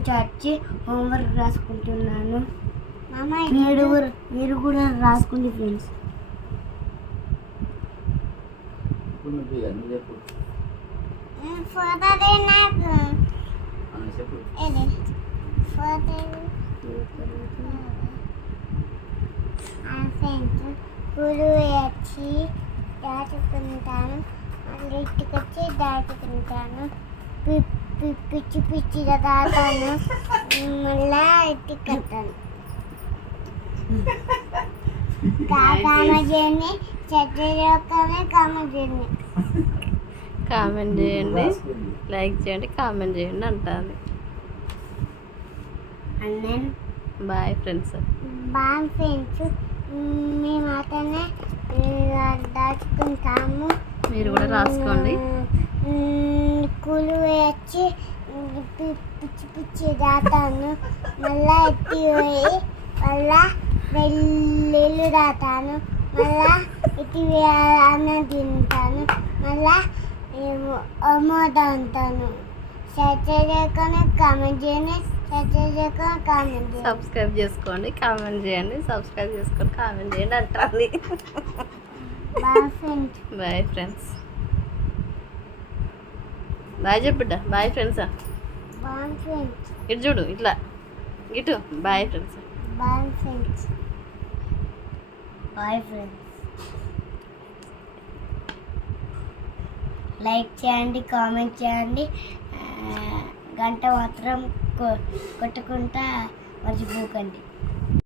నుంచి వచ్చి హోంవర్క్ రాసుకుంటున్నాను. మీరు కూడా రాసుకోండి ఫ్రెండ్స్. పూలు వచ్చి దాచుకుంటాను, మళ్ళీ ఇంటికి వచ్చి దాచుకుంటాను, పిచ్చి పిచ్చిగా దాటాను, మళ్ళా ఇంటికి కట్టాను. కామెంట్ చేయండి, కామెంట్ చేయండి, లైక్ చేయండి, కామెంట్ చేయండి అంటాను. Bye friends. Bye friends. మేము అతనే దాచుకుంటాము. మీరు కూడా రాసుకోండి. కూలు వచ్చి పిచ్చి పిచ్చి దాటాను, మళ్ళా ఎత్తి పోయి మళ్ళా వెల్లుల్లి దాటాను, మళ్ళా ఎత్తి అన్నం తింటాను, మళ్ళా అమ్మోద అంటాను. కామెంట్ చేయండి, సబ్స్క్రైబ్ చేసుకోండి, కామెంట్ చేయండి, సబ్స్క్రైబ్ చేసుకోండి, కామెంట్ చేయండి అంటుంది. Bye friends. బాయ్ చెప్పుడ్డా. Bye friends. ఇటు చూడు, ఇట్లా ఇటు. Bye friends. Bye friends. Like చేయండి, కామెంట్ చేయండి, గంట మాత్రం కొట్టుకుంటా మర్చిపోకండి.